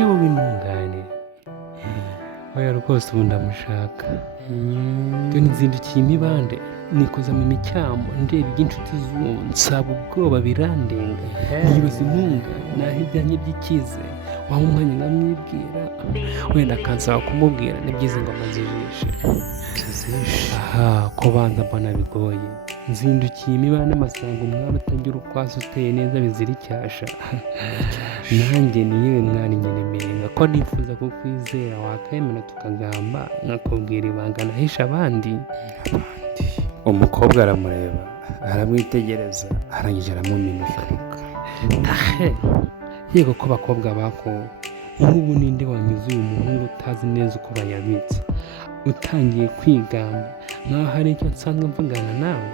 yewe w'intungane oya rwose ubu ndamushaka dore nzindukiye imibande nikoza mu micyamo ndeba iby'inshuti z'uwo nsaba ubwoba birandenga nibaza intunga naho ibyanye by'ikize waha umwanya nkamwibwira wenda akansaba kumubwira n'ibyiza ingoma zijishe aha ko banza mbona bigoye nzindukiye imibande amasanga umwari utagira ukwasi uteye neza bizira icyasha nanjye niyewe mwari nyeremenga ko nifuza kukwizera wakemera tukagamba nkakubwira ibanga nahisha abandi. Umukobwa aramureba aramwitegereza arangije aramuminuka. Yego ko bakobwa bako nk'ubu ninde wanyuze uyu muhungu utazi neza uko bayabitse utangiye kwigamba nkaho hari icyo nsanzwe mvugana nawe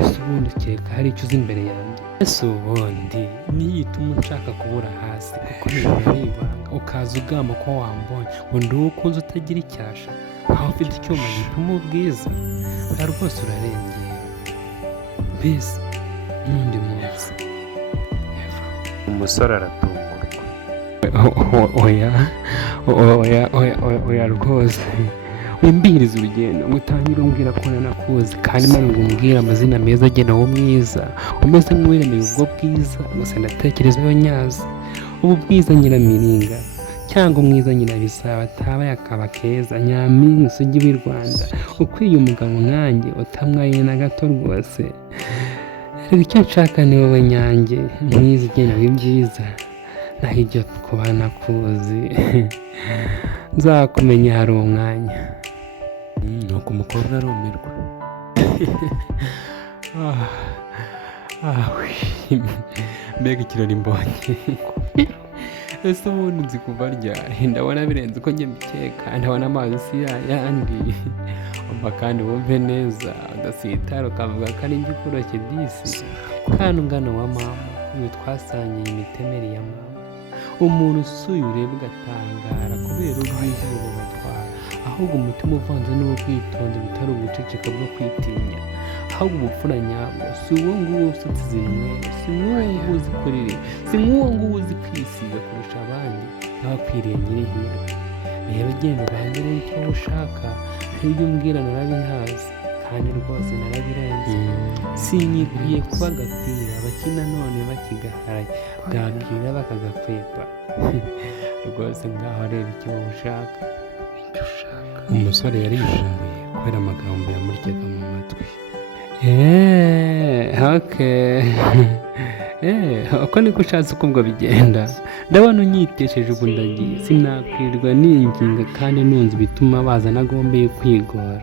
ese ubundi ukeka hari icyo uzi imbere yanjye ese ubundi niyituma nshaka kubura hasi kuko niba ari ibanga ukaza ugamba ko wambonye ngo ndi uwo ukunze utagira icyasha aho ufite icyuma gipima ubwiza aha rwose urarengera mbese n'undi munsi. Umusore aratungurwa. oya rwose wimbihiriza urugendo ngutangira umbwira ko nanakuzi kandi mani ngo umbwire amazina meza agena wo mwiza umeze nk'uwiremeye ubwo bwiza gusa ndatekerezaho nyazi ubu bwiza nyiramiringa cyangwa umwiza nyirabisaba ataba yakaba keza nyampinga isugi w'i Rwanda ukwiye umugabo nkanjye utamwaye na gato rwose rero icyo nshaka ni wowe nyange mwiza ugena w'ibyiza naho ibyo kuba nakuzi nzakumenya hari umwanya. Nuko umukobwa arumirwa. Mbega ikirori mbonye ese ubundi nzi kuva ryari ndabona birenze uko njye mbikeka ndabona amazi si yayandi umva kandi wumve neza udasitara ukavuga ko ari njye ukoroshye disi kandi ungana wa mama uyu twasangiye imitemeri ya mama umuntu usuye ureba ugatangara kubera ubwiza bubatwara ahubwo umutima uvanze n'ubwitonzi bitari ubuceceka bwo kwitinya ahubwo ubupfura nyabwo si uwo nguwo usutse izinywere si nk'uwo nguwo uzi kurira si nk'uwo nguwo uzi kwisiga kurusha abandi n'abakwiriye nyirihirwe reba genda ubangire icyo ushaka nk'ibyo umbwira narabihazi kandi rwose narabirenze sinyikwiye kuba agapira bakina none bakigaharaye bwabwira bakagakwepa rwose ngaho areba icyo wowe ushaka. Umusore yarishimye kubera amagambo yamuryaga mu matwi. uko niko ushatse uko ubwo bigenda ndabona unyitesheje ubu ndagiye sinakwirirwa ninginga kandi nunze bituma baza nagombeye kwigora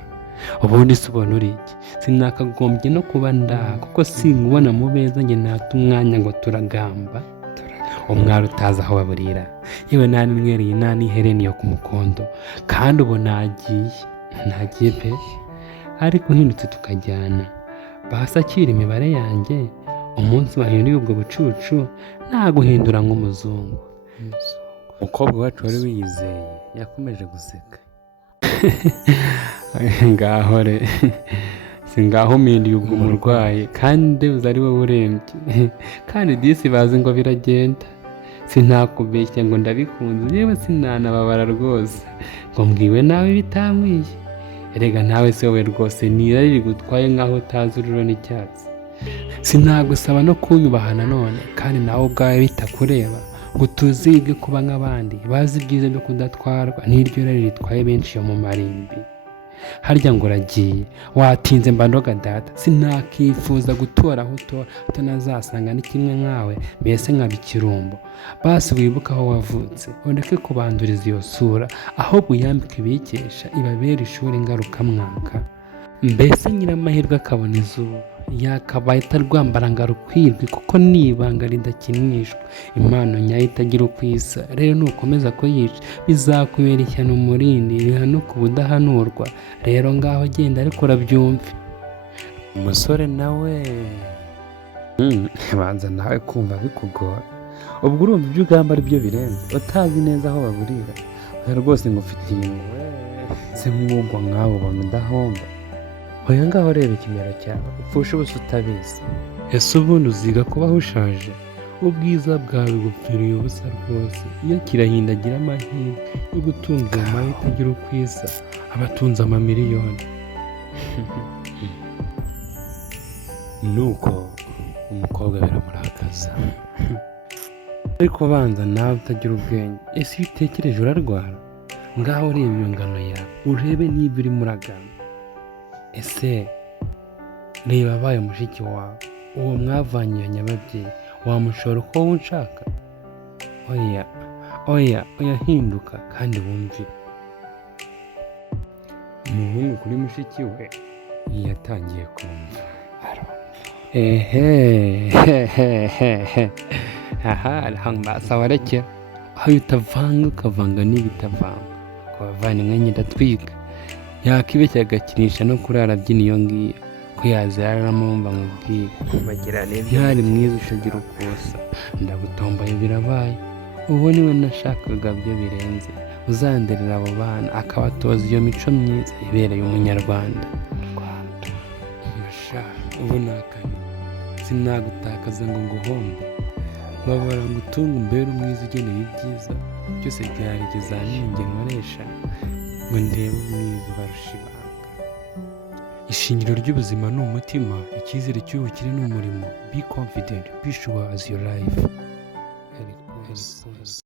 ubundi se ubona uri iki sinakagombye no kuba ndaha kuko sinkubona mu beza njye nata umwanya ngo turagamba umwari utazi aho baburira yewe nanimwereye nanihereni yo ku mukondo kandi ubu nagiye pe ariko uhindutse tukajyana basakira imibare yanjye umunsi wahinduye ubwo bucucu naguhindura nk'umuzungu. Umukobwa wacu wari wiyizeye yakomeje guseka. Ngaho re singaho mpinduye ubwo umurwayi kandi ndebuze ari wowe urembye kandi disi bazi ngo biragenda sinakubeshya ngo ndabikunze yewe sinanababara rwose ngo mbwiwe nawe bitankwiye erega nawe se wowe rwose nirari rigutwaye nk'aho utazi ururo n'icyatsi sinagusaba no kunyubaha nanone kandi nawe ubwawe bitakureba ngo tuzige kuba nk'abandi bazi ibyiza byo kudatwarwa n'iryo rari ritwaye benshi yo mu marimbi harya ngo uragiye watinze mbandoga data sinakifuza gutora aho utora utanazasanga ni kimwe nkawe mbese nkaba ikirumbo basi wibuka aho wavutse ureke kubanduriza iyo sura ahubwo uyambike ibikesha ibabera ishuri ngarukamwaka mbese nyiramahirwe akabona izuba yakabaye atarwambara ngo arukwirwe kuko ni ibanga ridakinishwa impano nyayo itagira uko isa rero nukomeza kuyica bizakubera ishyano umurindi rihanuka ubudahanurwa rero ngaho genda ariko urabyumve. Umusore nawe banza nawe kumva bikugora ubwo urumva ibyo ugamba ari byo birenze utazi neza aho baburira rwose ngo ufite impuhwe se nk'ubwo nkawe ubona udahomba oya ngaho reba ikimero cyawe upfusha ubusa utabizi ese ubundi uziga kubaho ushaje ubwiza bwawe bupfiriye ubusa rwose. Iyo kirahindagira amahirwe yo gutunga iyo mari itagira uko isa, aba atunze amamiliyoni. nuko umukobwa biramurakaza. Ariko banza nawe utagira ubwenge, ese iyo utekereje urarwara? Ngaho ureba iyo ngano yawe, urebe niba urimo uragana. Ese reba abaye mushiki wawe, uwo mwavanye iyo nyababyeyi, wamushora uko wowe unshaka? Oya hinduka kandi wumvire. Umuhungu kuri mushiki we yatangiye kumva. Sawa rekera aho utavanga ukavanga n'ibitavanga, ukabavana nyiratwiga yakibeshya agakinisha no kurara abyina iyo ngiyo ko yaziraramo wumva nkubwire byari mwiza ushagira ukusa. Ndagutomboye birabaye, ubu niwe nashakaga byo birenze, uzanderera abo bana akabatoza iyo mico myiza ibereye umunyarwanda. Ubu nakane sinagutakaza ngo nguhombe, babara ngo utunge umbere umwiza ugeneye ibyiza byose byari ikizamini njye nkoresha ngo ndebe umwiza ubarusha ibanga. Ishingiro ry'ubuzima ni umutima, icyizere cy'ubukire ni umurimo. Be confident, be sure as your life. Ericus.